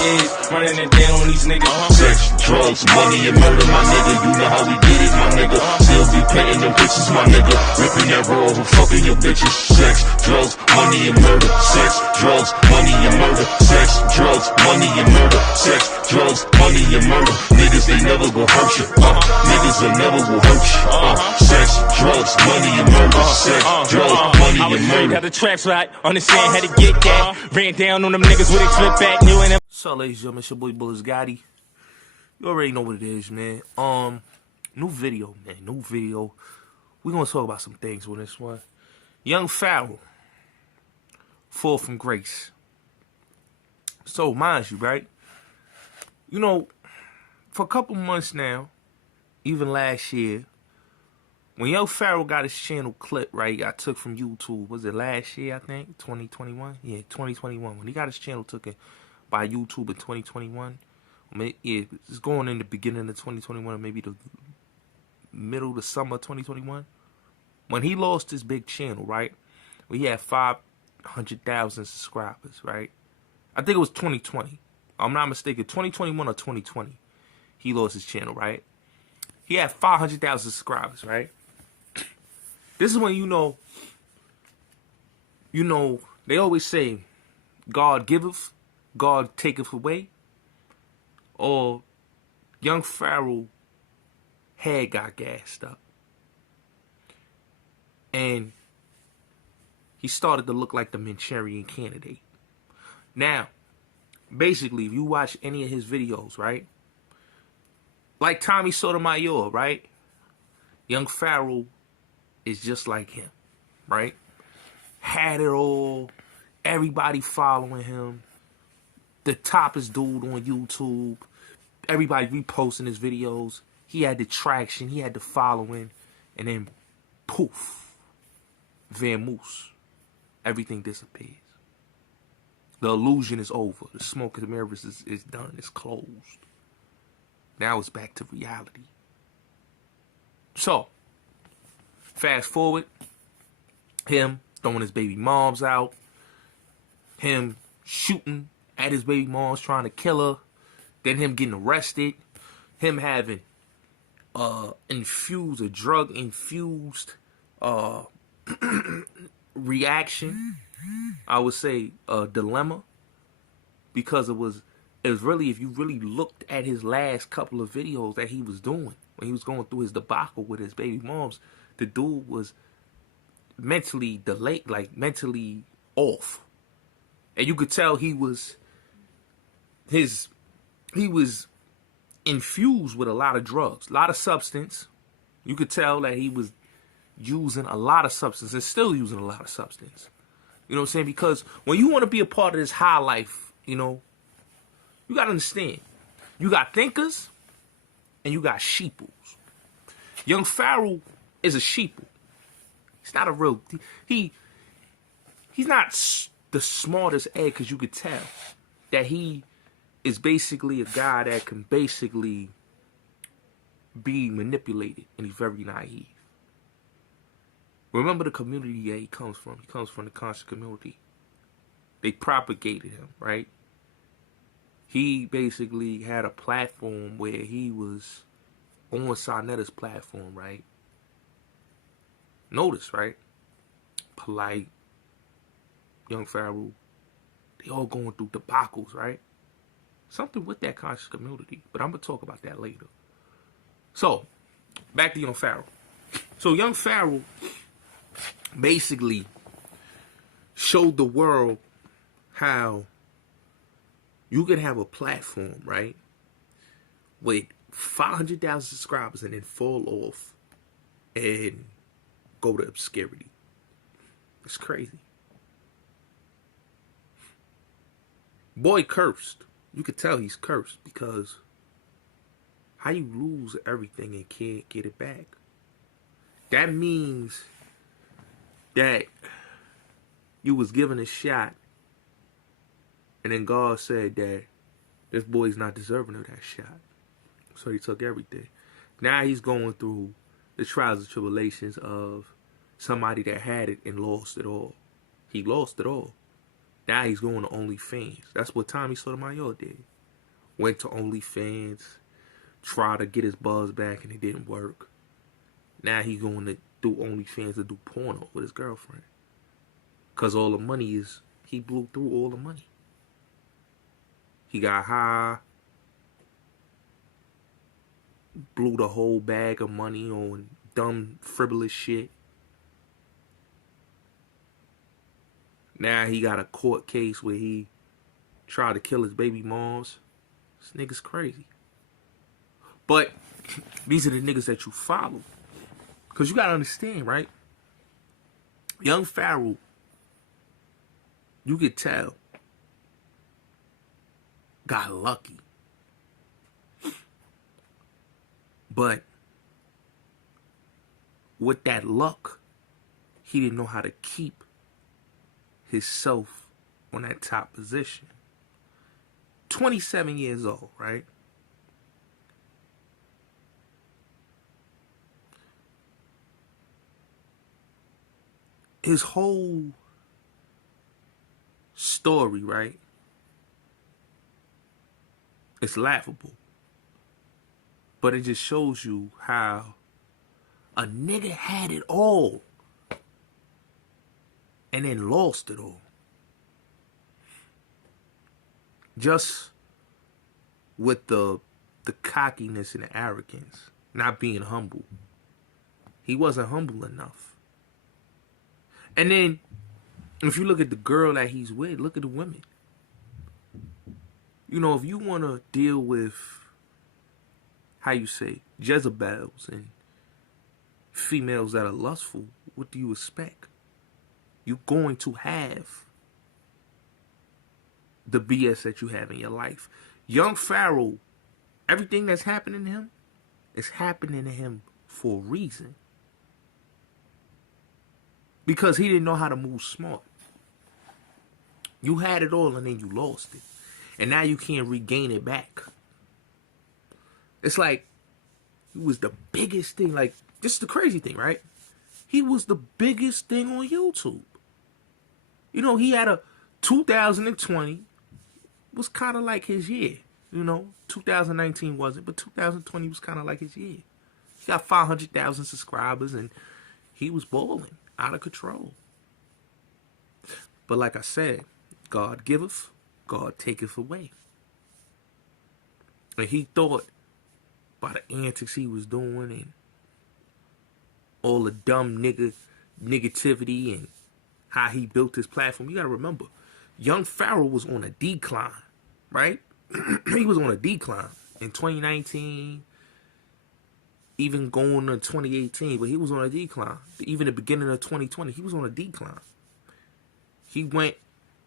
is, running it down on these niggas. Sex, drugs, money, and murder, my nigga. You know how we get it, my nigga. Still be painting them bitches, my nigga. Ripping that roll, fucking your bitches. Sex, drugs, money, and murder. Sex, drugs, money, and murder. Sex, drugs, money, and murder. Sex, drugs, money, and murder. Niggas, they never gon' hurt you. Niggas, they never will hurt you. Sex, drugs, money, and murder. Sex, drugs, money, and murder. Got the tracks right, understand how to get that. Ran down on them niggas with a flip back, new and What's up, ladies and gentlemen? It's your boy Bullets Gotti. You already know what it is, man. New video, man. New video. We're gonna talk about some things with this one. Young Pharaoh, fall from grace. So, mind you, right? You know, for a couple months now, even last year, when Young Pharaoh got his channel clip, right, I took from YouTube. Was it last year, I think? 2021? Yeah, 2021. When he got his channel taken by YouTube in 2021. Yeah, it's going in the beginning of 2021, or maybe the middle to summer of 2021. When he lost his big channel, right? We had 500,000 subscribers, right? I think it was 2020. I'm not mistaken, 2021 or 2020. He lost his channel, right? He had 500,000 subscribers, right? This is when you know, they always say, God giveth, God taketh away. Or Young Pharaoh head got gassed up. And he started to look like the Manchurian Candidate. Now, basically, if you watch any of his videos, right? Like Tommy Sotomayor, right? Young Pharaoh is just like him, right? Had it all. Everybody following him. The toppest dude on YouTube. Everybody reposting his videos. He had the traction. He had the following. And then, poof. Vamoose. Everything disappears. The illusion is over. The smoke and mirrors is done. It's closed. Now it's back to reality. So, fast forward. Him throwing his baby moms out. Him shooting at his baby moms, trying to kill her. Then him getting arrested. Him having a drug-infused reaction. I would say a dilemma. Because it was really, if you really looked at his last couple of videos that he was doing, when he was going through his debacle with his baby moms, the dude was mentally delayed, like mentally off. And you could tell he was infused with a lot of drugs, a lot of substance. You could tell that he was using a lot of substance and still using a lot of substance. You know what I'm saying? Because when you want to be a part of this high life, you know, you got to understand. You got thinkers and you got sheeples. Young Pharaoh is a sheeple. He's not a real... He's not the smartest egg, because you could tell that he is basically a guy that can basically be manipulated, and he's very naive. Remember the community that he comes from. He comes from the conscious community. They propagated him, right? He basically had a platform where he was on Sarnetta's platform, right? Notice, right? Polite, Young Pharaoh, they all going through debacles, right? Something with that conscious community. But I'm going to talk about that later. So, back to Young Pharaoh. So, Young Pharaoh basically showed the world how you can have a platform, right, with 500,000 subscribers and then fall off and go to obscurity. It's crazy. Boy cursed. You could tell he's cursed, because how you lose everything and can't get it back? That means that you was given a shot, and then God said that this boy's not deserving of that shot. So he took everything. Now he's going through the trials and tribulations of somebody that had it and lost it all. He lost it all. Now he's going to OnlyFans. That's what Tommy Sotomayor did. Went to OnlyFans, tried to get his buzz back, and it didn't work. Now he going to do OnlyFans to do porno with his girlfriend. Because all the money is, he blew through all the money. He got high, blew the whole bag of money on dumb, frivolous shit. Now he got a court case where he tried to kill his baby moms. This nigga's crazy. But these are the niggas that you follow. Because you got to understand, right? Young Pharaoh, you could tell, got lucky. But with that luck, he didn't know how to keep himself on that top position. 27 years old, right? His whole story, right? It's laughable. But it just shows you how a nigga had it all and then lost it all. Just with the cockiness and the arrogance, not being humble. He wasn't humble enough. And then, if you look at the girl that he's with, look at the women. You know, if you want to deal with, how you say, Jezebels and females that are lustful, what do you expect? You're going to have the BS that you have in your life. Young Pharaoh, everything that's happening to him is happening to him for a reason. Because he didn't know how to move smart. You had it all and then you lost it. And now you can't regain it back. It's like, it was the biggest thing. Like, this is the crazy thing, right? He was the biggest thing on YouTube. You know, he had a 2020 was kind of like his year. You know, 2019 wasn't, but 2020 was kind of like his year. He got 500,000 subscribers and he was balling out of control. But like I said, God giveth, God taketh away. And he thought by the antics he was doing and all the dumb negativity and how he built his platform. You got to remember, Young Pharaoh was on a decline, right? He was on a decline in 2019, even going to 2018, but he was on a decline. Even the beginning of 2020, he was on a decline. He went,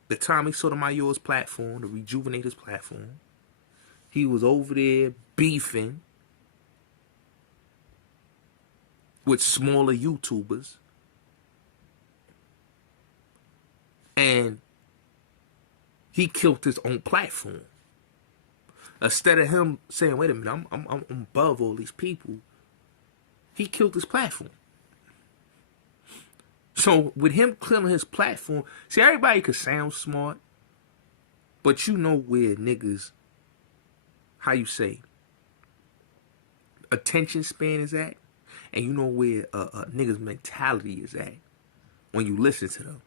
the Tommy Sotomayor's platform, the Rejuvenator's platform. He was over there beefing with smaller YouTubers. And he killed his own platform. Instead of him saying, wait a minute, I'm above all these people, he killed his platform. So with him killing his platform, see, everybody could sound smart, but you know where niggas, how you say, attention span is at, and you know where a nigga's mentality is at when you listen to them.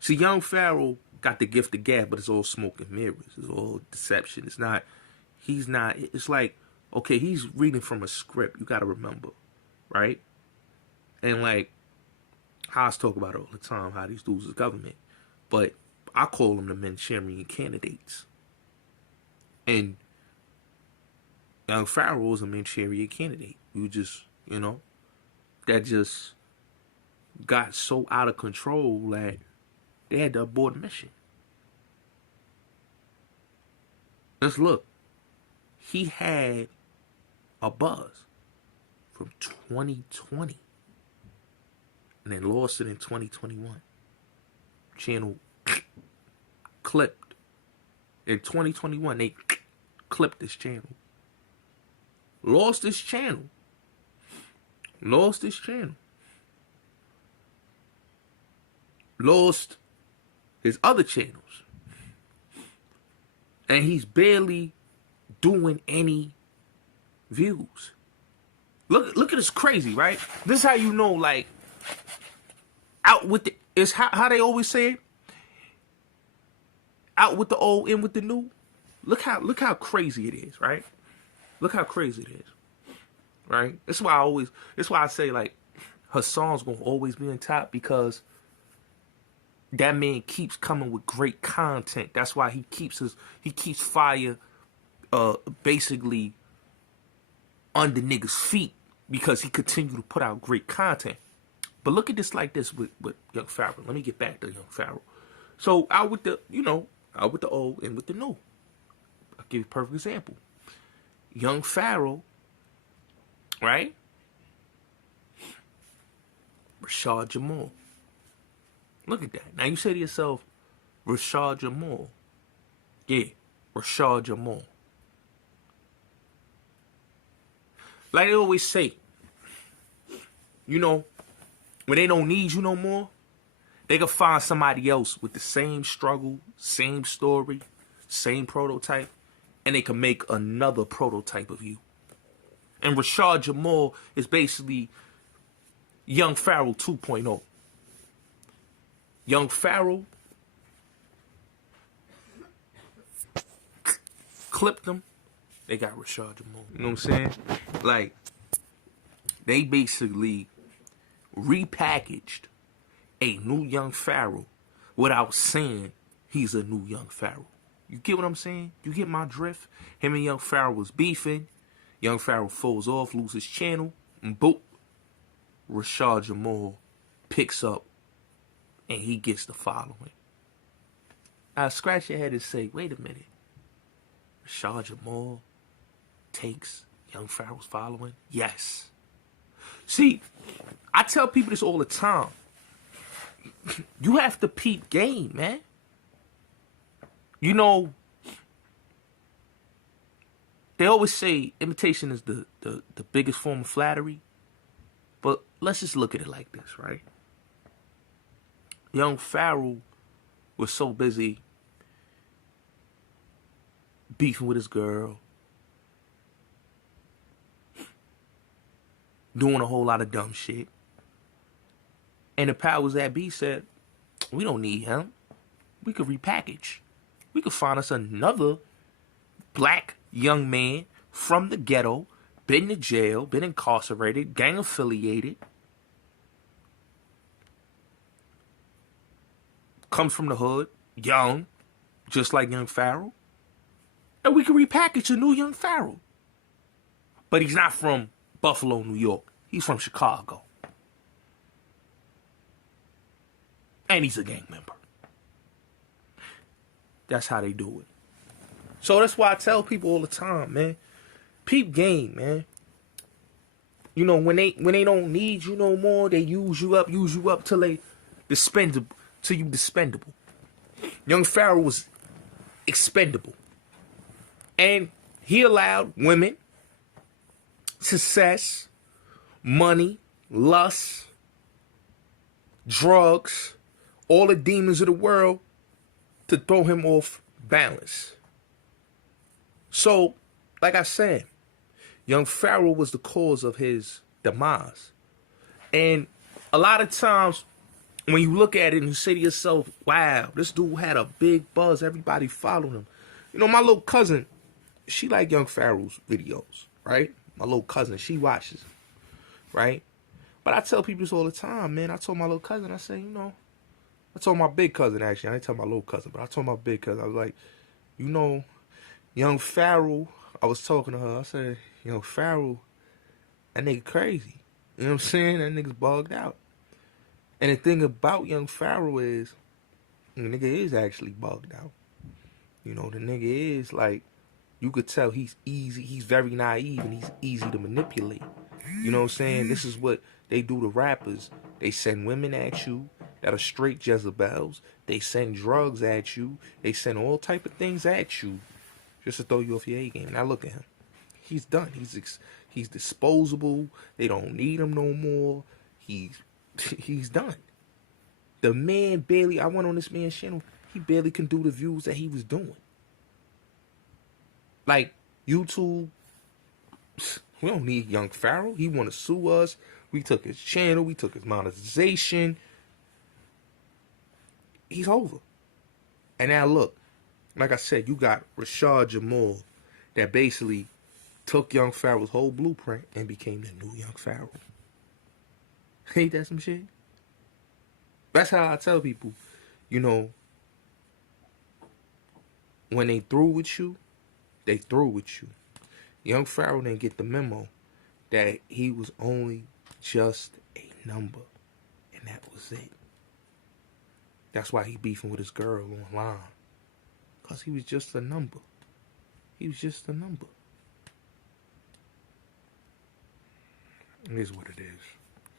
See, Young Pharaoh got the gift of gab, but it's all smoke and mirrors. It's all deception. It's not, it's like, okay, he's reading from a script. You got to remember, right? And like, Haas talk about it all the time, how these dudes is government. But I call them the Manchurian candidates. And Young Pharaoh is a Manchurian candidate. You just, you know, that just got so out of control that they had to abort the mission. Let's look. He had a buzz from 2020 and then lost it in 2021. Channel clipped. In 2021, they clipped this channel. Lost this channel. Lost this channel. Lost his other channels. And he's barely doing any views. Look at this crazy, right? This is how you know, like, out with the, is how they always say it. Out with the old, in with the new. Look how crazy it is, right? Look how crazy it is, right? That's why I say, like, her songs gonna always be on top, because that man keeps coming with great content. That's why he keeps fire, basically under niggas' feet, because he continue to put out great content. But look at this like this with Young Pharaoh. Let me get back to Young Pharaoh. So out with the, out with the old and with the new. I'll give you a perfect example. Young Pharaoh, right? Rashad Jamal. Look at that. Now you say to yourself, Rashad Jamal. Yeah, Rashad Jamal. Like they always say, when they don't need you no more, they can find somebody else with the same struggle, same story, same prototype, and they can make another prototype of you. And Rashad Jamal is basically Young Pharaoh 2.0. Young Pharaoh clipped them. They got Rashad Jamal. You know what I'm saying? Like, they basically repackaged a new Young Pharaoh without saying he's a new Young Pharaoh. You get what I'm saying? You get my drift? Him and Young Pharaoh was beefing. Young Pharaoh falls off, loses channel, and boop, Rashad Jamal picks up and he gets the following. I scratch your head and say, wait a minute. Rashad Jamal takes Young Pharaoh's following? Yes. See, I tell people this all the time. You have to peep game, man. They always say imitation is the biggest form of flattery. But let's just look at it like this, right? Young Pharaoh was so busy beefing with his girl, doing a whole lot of dumb shit. And the powers that be said, we don't need him. We could repackage. We could find us another black young man from the ghetto, been to jail, been incarcerated, gang affiliated, comes from the hood, young, just like Young Pharaoh. And we can repackage a new Young Pharaoh. But he's not from Buffalo, New York. He's from Chicago. And he's a gang member. That's how they do it. So that's why I tell people all the time, man. Peep game, man. When they don't need you no more, they use you up till you dispendable. Young Pharaoh was expendable. And he allowed women, success, money, lust, drugs, all the demons of the world to throw him off balance. So, like I said, Young Pharaoh was the cause of his demise. And a lot of times, when you look at it and you say to yourself, wow, this dude had a big buzz, everybody followed him. My little cousin, she like Young Pharaoh's videos, right? My little cousin, she watches, right? But I tell people this all the time, man. I told my little cousin, I say, I told my big cousin, actually. I didn't tell my little cousin, but I told my big cousin, I was like, Young Pharaoh, I was talking to her, I said, Young Pharaoh, that nigga crazy. You know what I'm saying? That nigga's bugged out. And the thing about Young Pharaoh is, the nigga is actually bugged out. The nigga is like, you could tell he's very naive and he's easy to manipulate. You know what I'm saying? This is what they do to rappers. They send women at you that are straight Jezebels. They send drugs at you. They send all type of things at you just to throw you off your A game. Now look at him. He's done. He's disposable. They don't need him no more. He's done. The man barely, I went on this man's channel, he barely can do the views that he was doing. Like, YouTube, we don't need young Pharaoh. He want to sue us. We took his channel. We took his monetization. He's over. And now look, like I said, you got Rashad, Jamal that basically took young Pharaoh's whole blueprint and became the new young Pharaoh. Ain't that some shit? That's how I tell people, you know, when they through with you, they through with you. Young Pharaoh didn't get the memo that he was only just a number, and that was it. That's why he beefing with his girl online, because he was just a number. He was just a number. It is what it is.